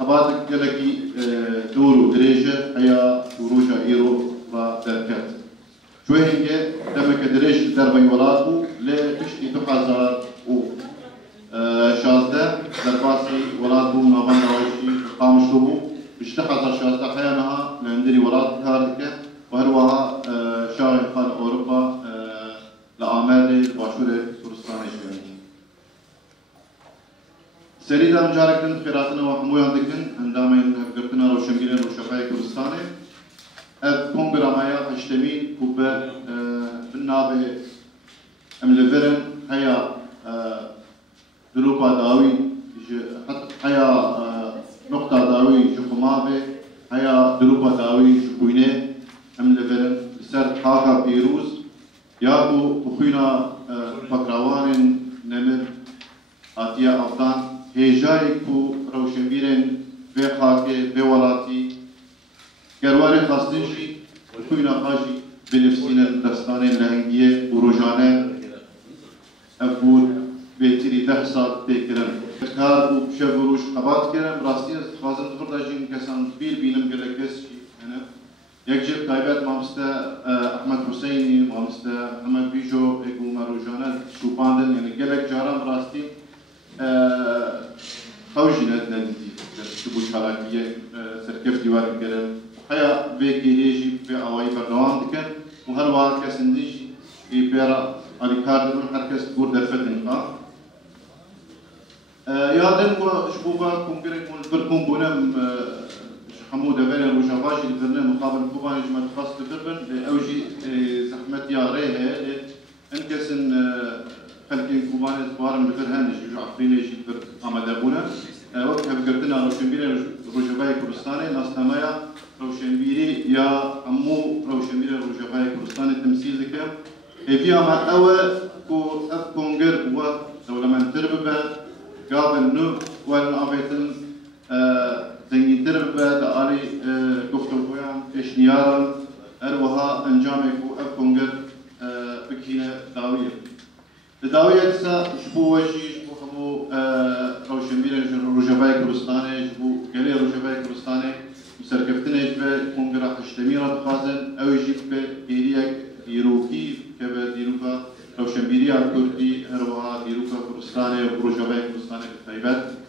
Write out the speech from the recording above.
حباتك جلكي دورو دريجة هيا وروجا إيرو ودركات شو هنجي دمك دريج دربي ولاتو لتشتي تحزار و شازده درباسي ولاتو نابان روشي قامشتوبو بشتحزر شازده حيانها لندري ولات هاردك وهروها شارع خال أوروبا لآمال باشور كردستان شوية سريدا مجاركن خيراتنا وحمويان دكن عندما قرتنا روشنبيلين وشفاي كردستان اب كونغرامايا هشتمين كوبا بالنابه املفرن هيا دلوبا داوي هيا نقطة داوي جخمابه هيا دلوبا داوي جبوينه املفرن سر حاجة بيروز يابو بخينا فكراوان نمر آتيا أفغان هجاي كو روشنبيرن في خاكي في ولاتي كرواري خاصنجي بخينا خاجي بنفسين الدستان اللهنجية وروجانه أفود بيتري تحصاد تكرم كار وشفروش قبات كرم راستي خازن خرداجين كسان بيل بينم جلكس أنا يكجب تايبات مامستا أحمد حسيني مامستا محمد بيجو إكو مروجانه شوباندن يعني جلك جارم راستي خوجي ندندي تبوش حالاكية سركف ديوار كرم حيا بيكيريجي في أواي برنامج دكان وهالوقت كسنديجي في بيرا على كارد من حركة تقول درفتن يادن شبوبا كونكريت من بركون بونم حمودة بين الوجباج اللي فرنا مقابل كوبا نجمة خاص تدربن لأوجي زحمة يا ريها انكسن خلكين كوبان زبارم لفرهان نجي عفرين يجي فر آمده بونا وقت هبقرتنا روشنبيري روجباي كردستاني ناس نمايا روشنبيري يا أمو روشنبيري روجباي كردستاني تمثيل ذكر في أما أول كو أف كونجر و دولة من ترببة قابل نو وين أبيتن زنجين ترببة تقالي قفتو بويان إيش نيارم أروها أنجامي كو أف كونجر بكينة داوية الداوية تسا شبو وجي شبو خمو روشنبيري روجباي كردستاني شبو قلي روجباي كردستاني مسركفتنا يجب كونجرا حشتميرا تخازن أو يجب بيريك ديروكي كبا ديروكا روشنبيريا كردي هروها ديروكا كردستاني وروجباي كردستاني بالتايبات